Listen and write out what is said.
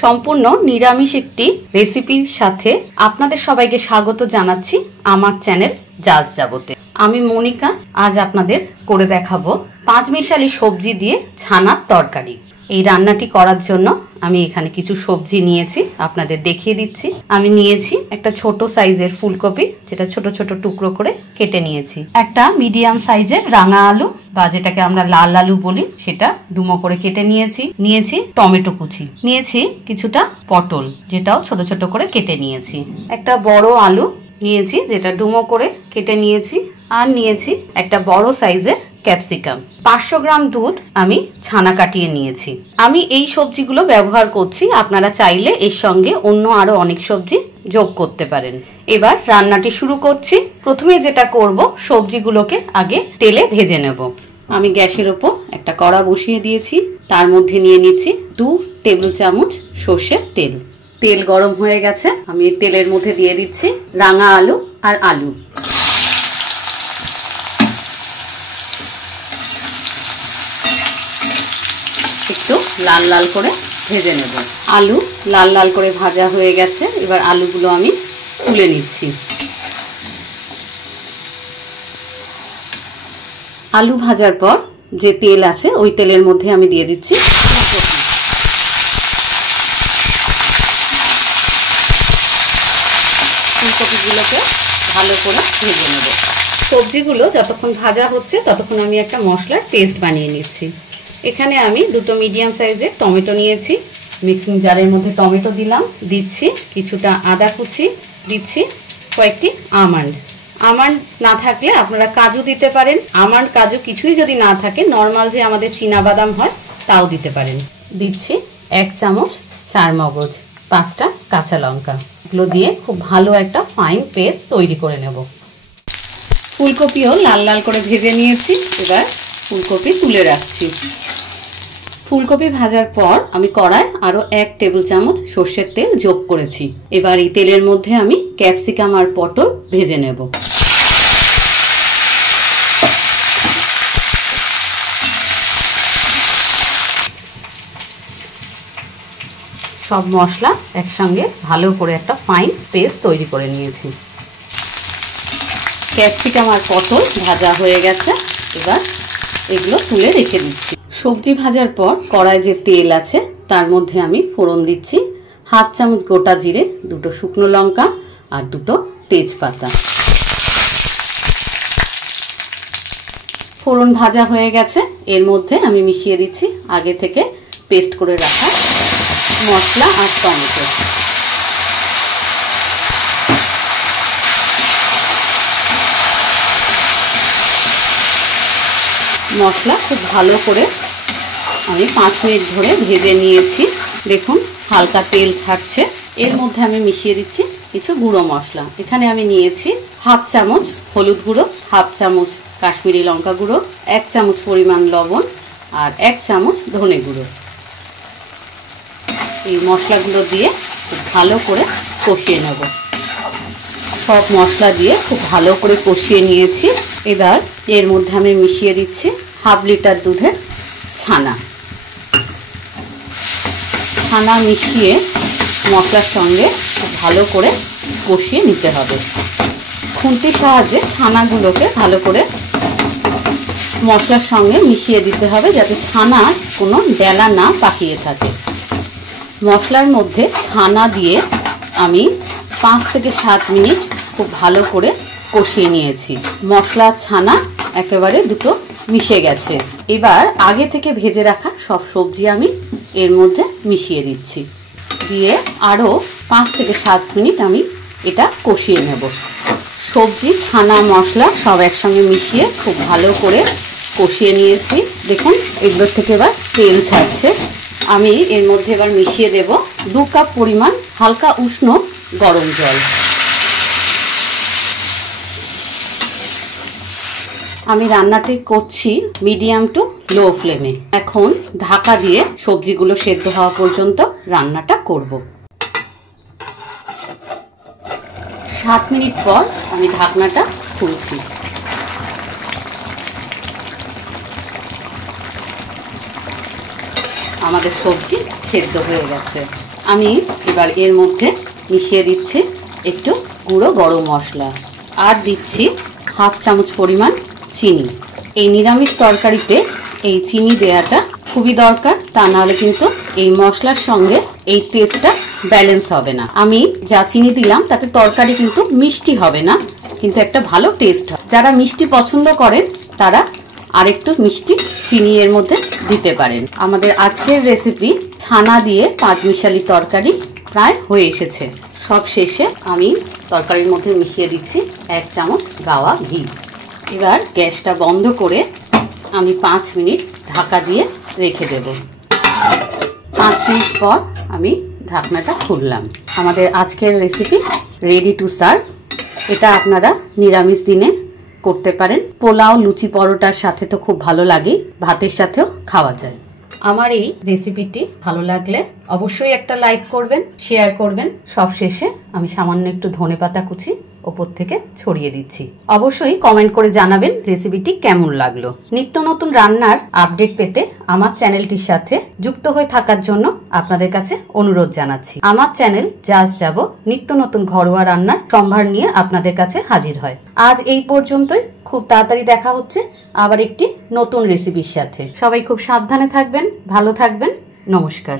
সম্পূর্ণ নিরামিষ একটি রেসিপির সাথে আপনাদের সবাইকে স্বাগত জানাচ্ছি আমার চ্যানেল জাজ যাবতে। আমি মনিকা আজ আপনাদের করে দেখাবো পাঁচমিশালি সবজি দিয়ে ছানার তরকারি। এই রান্নাটি করার জন্য আমি এখানে কিছু সবজি নিয়েছি, আপনাদের দেখিয়ে দিচ্ছি। আমি নিয়েছি একটা ছোট সাইজের ফুলকপি, যেটা ছোট ছোট টুকরো করে কেটে নিয়েছি। একটা মিডিয়াম সাইজের রাঙা আলু বা যেটাকে আমরা লাল আলু বলি, সেটা ডুমো করে কেটে নিয়েছি টমেটো কুচি নিয়েছি, কিছুটা পটল যেটাও ছোট ছোট করে কেটে নিয়েছি, একটা বড় আলু নিয়েছি যেটা ডুমো করে কেটে নিয়েছি, আর নিয়েছি একটা বড় সাইজের ক্যাপসিকাম। 500 গ্রাম দুধ আমি ছানা কাটিয়ে নিয়েছি। আমি এই সবজিগুলো ব্যবহার করছি, আপনারা চাইলে এর সঙ্গে অন্য আরো অনেক সবজি যোগ করতে পারেন। এবার রান্নাটি শুরু করছি। প্রথমে যেটা করব, সবজিগুলোকে আগে তেলে ভেজে নেব। আমি গ্যাসের ওপর একটা কড়া বসিয়ে দিয়েছি, তার মধ্যে নিয়ে নিচ্ছি 2 টেবিল চামচ সর্ষের তেল। তেল গরম হয়ে গেছে, আমি তেলের মধ্যে দিয়ে দিচ্ছি রাঙা আলু আর আলু। একটু লাল লাল করে ভেজে নেব। আলু লাল লাল করে ভাজা হয়ে গেছে, এবার আলুগুলো আমি তুলে নিচ্ছি। আলু ভাজার পর যে তেল আছে ওই তেলের মধ্যে আমি দিয়ে দিচ্ছি ফুলকপিগুলোকে ভালো করে ভেজে নেব। সবজিগুলো যতক্ষণ ভাজা হচ্ছে ততক্ষণ আমি একটা মশলার পেস্ট বানিয়ে নিচ্ছি। এখানে আমি 2টো মিডিয়াম সাইজের টমেটো নিয়েছি, মিক্সিং জারের মধ্যে টমেটো দিচ্ছি কিছুটা আদা কুচি, দিচ্ছি কয়েকটি আমন্ড না থাকলে আপনারা কাজু দিতে পারেন। আমন্ড কাজু কিছুই যদি না থাকে, নর্মাল যে আমাদের চীনা বাদাম হয় তাও দিতে পারেন। দিচ্ছি 1 চামচ চারমগজ, 5টা কাঁচা লঙ্কা। এগুলো দিয়ে খুব ভালো একটা ফাইন পেস্ট তৈরি করে নেব। ফুলকপিও লাল লাল করে ভেজে নিয়েছি, এবার ফুলকপি তুলে রাখছি। ফুলকপি ভাজার পর আমি কড়ায় আরো 1 টেবিল চামচ সর্ষের তেল যোগ করেছি। এবার এই তেলের মধ্যে আমি ক্যাপসিকাম আর পটল ভেজে নেব। সব মশলা একসঙ্গে ভালো করে একটা ফাইন পেস্ট তৈরি করে নিয়েছি। ক্যাপসিকাম আর পটল ভাজা হয়ে গেছে, এবার এগুলো তুলে রেখে দিচ্ছি। সবজি ভাজার পর কড়ায় যে তেল আছে তার মধ্যে আমি ফোড়ন দিচ্ছি 1/2 চামচ গোটা জিরে, 2টো শুকনো লঙ্কা আর 2টো তেজপাতা। ফোড়ন ভাজা হয়ে গেছে, এর মধ্যে আমি মিশিয়ে দিচ্ছি আগে থেকে পেস্ট করে রাখা মশলা আর টমেটো। মশলা খুব ভালো করে আমি 5 মিনিট ধরে ভেজে নিয়েছি। দেখুন হালকা তেল ছাড়ছে। এর মধ্যে আমি মিশিয়ে দিচ্ছি কিছু গুঁড়ো মশলা। এখানে আমি নিয়েছি 1/2 চামচ হলুদ গুঁড়ো, 1/2 চামচ কাশ্মীরি লঙ্কা গুঁড়ো, 1 চামচ পরিমাণ লবণ আর 1 চামচ ধনে গুঁড়ো। এই মশলাগুলো দিয়ে খুব ভালো করে কষিয়ে নেব। সব মশলা দিয়ে খুব ভালো করে কষিয়ে নিয়েছি। এবার এর মধ্যে আমি মিশিয়ে দিচ্ছি 1/2 লিটার দুধের ছানা। ছানা মিশিয়ে মশলার সঙ্গে খুব ভালো করে কষিয়ে নিতে হবে। খুন্তির সাহায্যে ছানাগুলোকে ভালো করে মশলার সঙ্গে মিশিয়ে দিতে হবে, যাতে ছানার কোনো ডেলা না পাকিয়ে থাকে। মশলার মধ্যে ছানা দিয়ে আমি 5 থেকে 7 মিনিট খুব ভালো করে কষিয়ে নিয়েছি। মশলা ছানা একেবারে দুটো মিশে গেছে। এবার আগে থেকে ভেজে রাখা সব সবজি আমি এর মধ্যে মিশিয়ে দিচ্ছি, দিয়ে আরও 5 থেকে 7 মিনিট আমি এটা কষিয়ে নেব। সবজি ছানা মশলা সব একসঙ্গে মিশিয়ে খুব ভালো করে কষিয়ে নিয়েছি। দেখুন এগুলোর থেকে এবার তেল ছাড়ছে। আমি এর মধ্যে এবার মিশিয়ে দেব 2 কাপ পরিমাণ হালকা উষ্ণ গরম জল। আমি রান্নাটি করছি মিডিয়াম টু লো ফ্লেমে। এখন ঢাকা দিয়ে সবজিগুলো সেদ্ধ হওয়া পর্যন্ত রান্নাটা করব। 7 মিনিট পর আমি ঢাকনাটা খুলছি। আমাদের সবজি সেদ্ধ হয়ে গেছে। আমি এবার এর মধ্যে মিশিয়ে দিচ্ছি একটু গুঁড়ো গরম মশলা আর দিচ্ছি হাফ চামচ পরিমাণ চিনি। এই নিরামিষ তরকারিতে এই চিনি দেওয়াটা খুবই দরকার, তা নাহলে কিন্তু এই মশলার সঙ্গে এই টেস্টটা ব্যালেন্স হবে না। আমি যা চিনি দিলাম তাতে তরকারি কিন্তু মিষ্টি হবে না, কিন্তু একটা ভালো টেস্ট হয়। যারা মিষ্টি পছন্দ করেন তারা আরেকটু মিষ্টি চিনি এর মধ্যে দিতে পারেন। আমাদের আজকের রেসিপি ছানা দিয়ে পাঁচমিশালি তরকারি প্রায় হয়ে এসেছে। সব শেষে আমি তরকারির মধ্যে মিশিয়ে দিচ্ছি 1 চামচ গাওয়া ঘি। এবার গ্যাসটা বন্ধ করে আমি 5 মিনিট ঢাকা দিয়ে রেখে দেব। 5 মিনিট পর আমি ঢাকনাটা খুললাম। আমাদের আজকের রেসিপি রেডি টু সার্ভ। এটা আপনারা নিরামিষ দিনে করতে পারেন। পোলাও, লুচি, পরোটার সাথে তো খুব ভালো লাগে, ভাতের সাথেও খাওয়া যায়। আমার এই রেসিপিটি ভালো লাগলে অবশ্যই একটা লাইক করবেন, শেয়ার করবেন। সব শেষে আমি সামান্য একটু ধনেপাতা কুচি ওপর থেকে ছড়িয়ে দিচ্ছি। অবশ্যই কমেন্ট করে জানাবেন রেসিপিটি কেমন লাগলো। নিত্য নতুন রান্নার আপডেট পেতে আমার চ্যানেলটির সাথে যুক্ত হয়ে থাকার জন্য আপনাদের কাছে অনুরোধ জানাচ্ছি। আমার চ্যানেল জাস্ট যাব নিত্য নতুন ঘরোয়া রান্নার সম্ভার নিয়ে আপনাদের কাছে হাজির হয়। আজ এই পর্যন্তই। খুব তাড়াতাড়ি দেখা হচ্ছে আবার একটি নতুন রেসিপির সাথে। সবাই খুব সাবধানে থাকবেন, ভালো থাকবেন। নমস্কার।